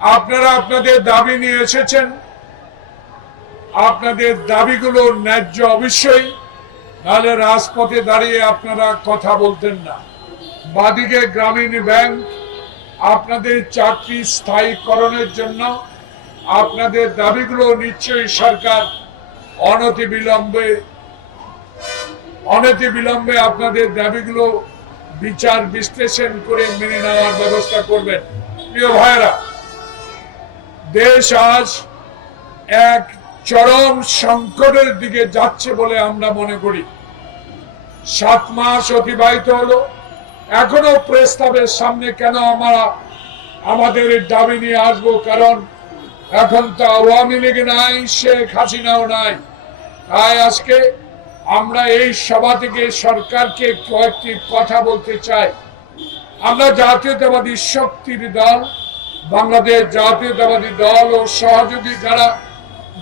আপনারা আপনাদের দাবি নিয়ে এসেছেন, আপনাদের দাবিগুলো ন্যায্য অবশ্যই, নাহলে রাজপথে দাঁড়িয়ে আপনারা কথা বলতেন না। বাদিকে গ্রামীণ ব্যাংক আপনাদের চাকরি স্থায়ীকরণের জন্য আপনাদের দাবিগুলো নিশ্চয়ই সরকার অনতিবিলম্বে আপনাদের দাবিগুলো বিচার বিশ্লেষণ করে মেনে নেওয়ার ব্যবস্থা করবেন। প্রিয় ভাইরা, দেশ আজ এক চরম সংকটের দিকে যাচ্ছে বলে আমরা মনে করি। 7 মাস অতিবাহিত হলো, এখনো প্রেস ক্লাবের সামনে কেন আমরা আমাদের দাবি নিয়ে আসবো? কারণ এখন তো আওয়ামী লীগ নাই, শেখ হাসিনাও নাই। তাই আজকে আমরা এই সভা থেকে সরকারকে কয়েকটি কথা বলতে চাই। আমরা জাতীয়তাবাদী শক্তির দল, বাংলাদেশ জাতীয়তাবাদী দল ও সহযোগী যারা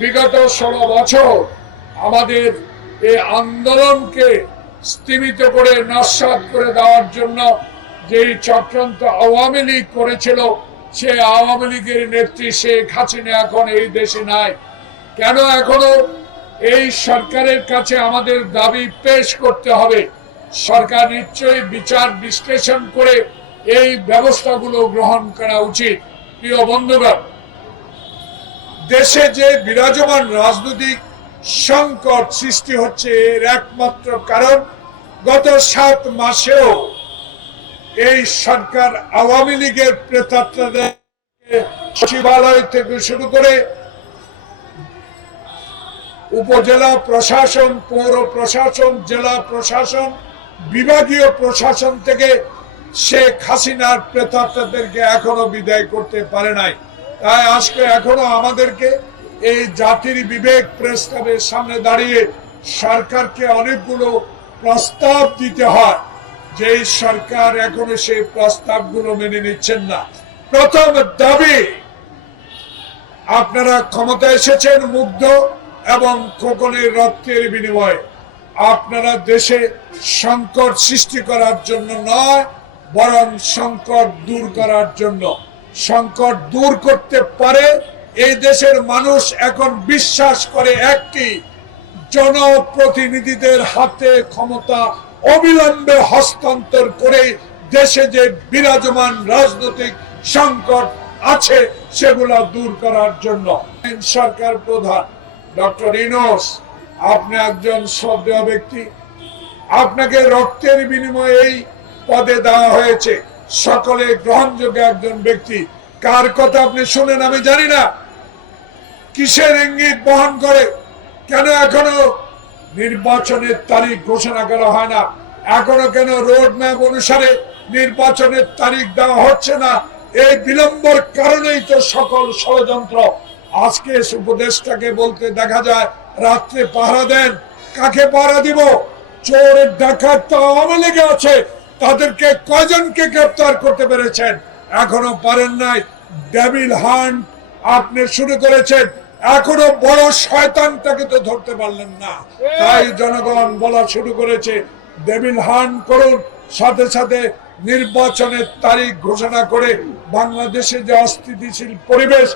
বিগত 16 বছর আমাদের এই আন্দোলনকে স্তিমিত করে নস্যাৎ করে দেওয়ার জন্য যে চক্রান্ত আওয়ামী লীগ করেছিল, সে আওয়ামী লীগের নেত্রী শেখ হাসিনা এখন এই দেশে নাই। কেন এখনো এই সরকারের কাছে আমাদের দাবি পেশ করতে হবে? সরকার নিশ্চয়ই বিচার বিশ্লেষণ করে এই ব্যবস্থাগুলো গ্রহণ করা উচিত। প্রিয় বন্ধুগণ, দেশে যে বিরাজমান রাজনৈতিক সংকট সৃষ্টি হচ্ছে, এর একমাত্র কারণ গত 7 মাসেও এই সরকার আওয়ামী লীগের প্রেতাত্মাদের সচিবালয় থেকে শুরু করে উপজেলা প্রশাসন, পৌর প্রশাসন, জেলা প্রশাসন, বিভাগীয় প্রশাসন থেকে শেখ হাসিনার প্রেতাত্মাদেরকে এখনো বিদায় করতে পারে নাই। তাই আজকে এখনো আমাদেরকে এই জাতির বিবেক প্রেস ক্লাবের সামনে দাঁড়িয়ে সরকারকে অনেকগুলো প্রস্তাব দিতে হয়, যে সরকার এখনো সেই প্রস্তাবগুলো মেনে নিচ্ছেন না। প্রথম দাবি, আপনারা ক্ষমতা এসেছেন মুগ্ধ এবং খোকনের রক্তের বিনিময়ে। আপনারা দেশে সংকট সৃষ্টি করার জন্য নয়, বরং সংকট দূর করার জন্য। সংকট দূর করতে পারে এই দেশের মানুষ এখন বিশ্বাস করে একটি, জনপ্রতিনিধিদের হাতে ক্ষমতা অবিলম্বে হস্তান্তর করে দেশে যে বিরাজমান রাজনৈতিক সংকট আছে সেগুলো দূর করার জন্য। সরকার প্রধান ডক্টর ইউনূস, আপনি একজন শ্রদ্ধেয় ব্যক্তি, আপনাকে রক্তের বিনিময়ে এই পদে দেওয়া হয়েছে, সকলে গ্রহণযোগ্য একজন ব্যক্তি। কার কথা আপনি শুনেন আমি জানি না, কিসের ইঙ্গিত বহন করে, কেন এখনো নির্বাচনের তারিখ ঘোষণা করা হয় না? এখনো কেন রোড ম্যাপ অনুসারে নির্বাচনের তারিখ দেওয়া হচ্ছে না? এই বিলম্বর কারণেই তো সকল ষড়যন্ত্র। আজকে উপদেষ্টাকে বলতে দেখা যায় রাত্রে পাহারা দেন। কাকে পাহারা দিব? চোর ডাকাত তো আওয়ামী লীগে আছে, তাদেরকে কয়জনকে গ্রেফতার করতে পেরেছেন? এখনো পারেন নাই। ডেভিল হান্ট আপনি শুরু করেছেন, এখনো বড় শয়তানটাকে তো ধরতে পারলেন না। তাই জনগণ বলা শুরু করেছে, ডেভিল হান্ট করুন, সাথে সাথে নির্বাচনের তারিখ ঘোষণা করে বাংলাদেশে যে অস্থিতিশীল পরিবেশ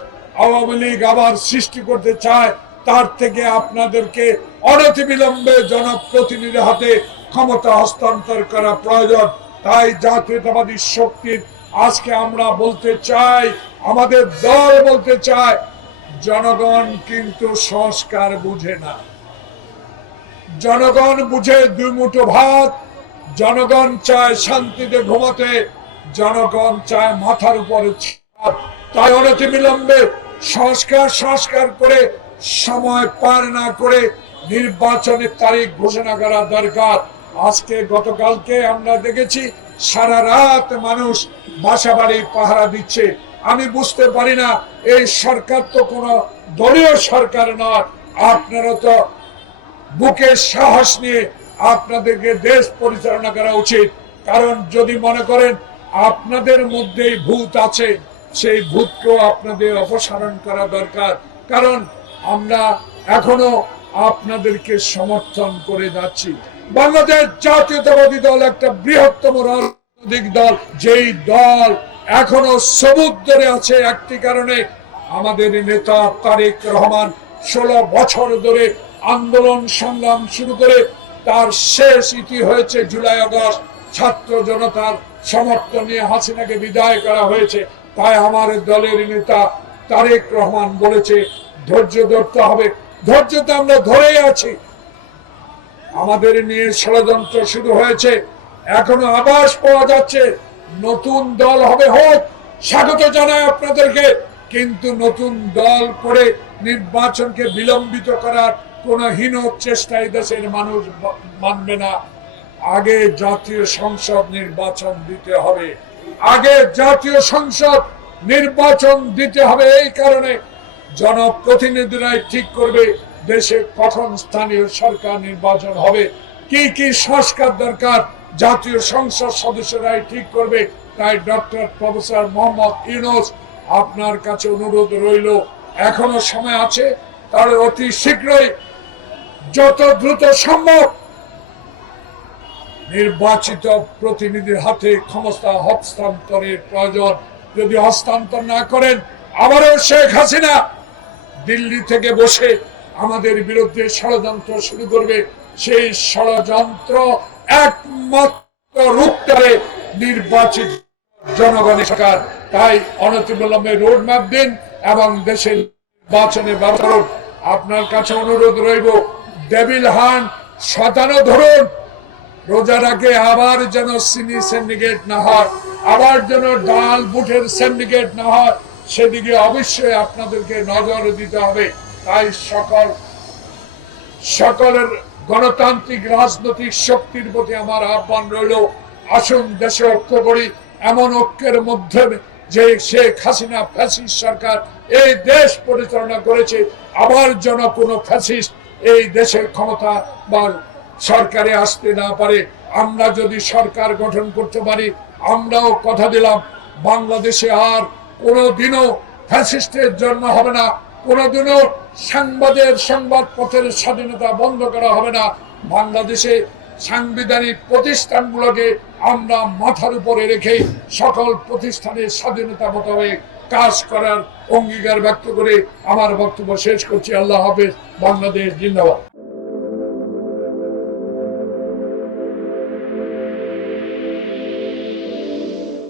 আওয়ামী লীগ আবার সৃষ্টি করতে চায়, তার থেকে আপনাদেরকে অনতিবিলম্বে জনপ্রতিনিধির হাতে ক্ষমতা হস্তান্তর করা প্রয়োজন। তাই জাতীয়তাবাদী শক্তির আজকে আমরা বলতে চাই, আমাদের দল বলতে চায়, জনগণ কিন্তু সংস্কার বুঝে না। জনগণ বুঝে 2 মুঠো ভাত, জনগণ চায় শান্তিতে ঘুমাতে, জনগণ চায় মাথার উপরে ছাদ। তাই অনতিবিলম্বে সংস্কার করে সময় পার না করে নির্বাচনের তারিখ ঘোষণা করা দরকার। আজকে গতকালকে আমরা দেখেছি সারা রাত মানুষ বাসাবাড়ি পাহারা দিচ্ছে। আমি বুঝতে পারি না, এই সরকার তো কোনো দলীয় সরকার নয়। আপনারা তো বুকের সাহস নিয়ে আপনাদেরকে দেশ পরিচালনা করা উচিত। কারণ যদি মনে করেন আপনাদের মধ্যেই ভূত আছে, সেই ভূতকেও আপনাদের অপসারণ করা দরকার। কারণ আমরা এখনো আপনাদেরকে সমর্থন করে যাচ্ছি। বাংলাদেশ জাতীয়তাবাদী দল একটা বৃহত্তম রাজনৈতিক দল, যেই দল এখনো সবুজ ধরে আছে একটি কারণে, আমাদের নেতা তারেক রহমান 16 বছর ধরে আন্দোলন সংগ্রাম শুরু করে তার শেষ ইতি হয়েছে জুলাই আগস্ট, ছাত্র জনতার সমর্থন নিয়ে হাসিনাকে বিদায় করা হয়েছে। তাই আমার দলের নেতা তারেক রহমান বলেছে ধৈর্য ধরতে হবে। ধৈর্য তো আমরা ধরেই আছি। আমাদের নিয়ে ষড়যন্ত্র শুরু হয়েছে, এখনো আভাস পাওয়া যাচ্ছে নতুন দল হবে, হোক, স্বাগত জানাই আপনাদেরকে, কিন্তু নতুন দল করে নির্বাচনকে বিলম্বিত করার কোন হীন চেষ্টায় দেশের মানুষ মানবে না। আগে জাতীয় সংসদ নির্বাচন দিতে হবে, আগে জাতীয় সংসদ নির্বাচন দিতে হবে। এই কারণে জনপ্রতিনিধিরাই ঠিক করবে দেশে কখন স্থানীয় সরকার নির্বাচন হবে, কি কি সংস্কার দরকার জাতীয় সংসদ সদস্যরাই ঠিক করবে। তাই ডক্টর প্রফেসর মোহাম্মদ ইউনূস, আপনার কাছে অনুরোধ রইল, এখনো সময় আছে, তাহলে অতি শীঘ্রই যত দ্রুত সম্ভব নির্বাচিত প্রতিনিধির হাতে ক্ষমতা হস্তান্তরের প্রয়োজন। যদি হস্তান্তর না করেন, আবারও শেখ হাসিনা দিল্লি থেকে বসে আমাদের বিরুদ্ধে ষড়যন্ত্র শুরু করবে। সেই ষড়যন্ত্র একমাত্র রূপটারে নির্বাচিত জনগণের সরকার। তাই অনতিবিলম্বে রোড ম্যাপ দিন এবং দেশের নির্বাচনে ব্যবহার। আপনার কাছে অনুরোধ রইব, ডেভিল হান্ট শতানো ধরুন, রোজার আগে আবার যেন চিনি সিন্ডিকেট না হয়, আবার যেন ডাল বুটের সিন্ডিকেট না হয়, সেদিকে অবশ্যই আপনাদেরকে নজর দিতে হবে। তাই সকলের গণতান্ত্রিক রাজনৈতিক শক্তির প্রতি আমার আহ্বান রইল, আসুন দেশে ঐক্য করি। এমন ঐক্যের মধ্যে যে শেখ হাসিনা ফ্যাসিস্ট সরকার এই দেশ পরিচালনা করেছে, আবার যেন কোনো ফ্যাসিস্ট এই দেশের ক্ষমতা বা সরকারে আসতে না পারে। আমরা যদি সরকার গঠন করতে পারি, আমরাও কথা দিলাম বাংলাদেশে আর কোনোদিনও ফ্যাসিস্টের জন্ম হবে না, কোনোদিনও সংবাদপত্রের স্বাধীনতা বন্ধ করা হবে না। বাংলাদেশে সাংবিধানিক প্রতিষ্ঠানগুলোকে আমরা মাথার উপরে রেখে সকল প্রতিষ্ঠানের স্বাধীনতা মোতাবেক কাজ করার অঙ্গীকার ব্যক্ত করে আমার বক্তব্য শেষ করছি। আল্লাহ হাফেজ। বাংলাদেশ জিন্দাবাদ।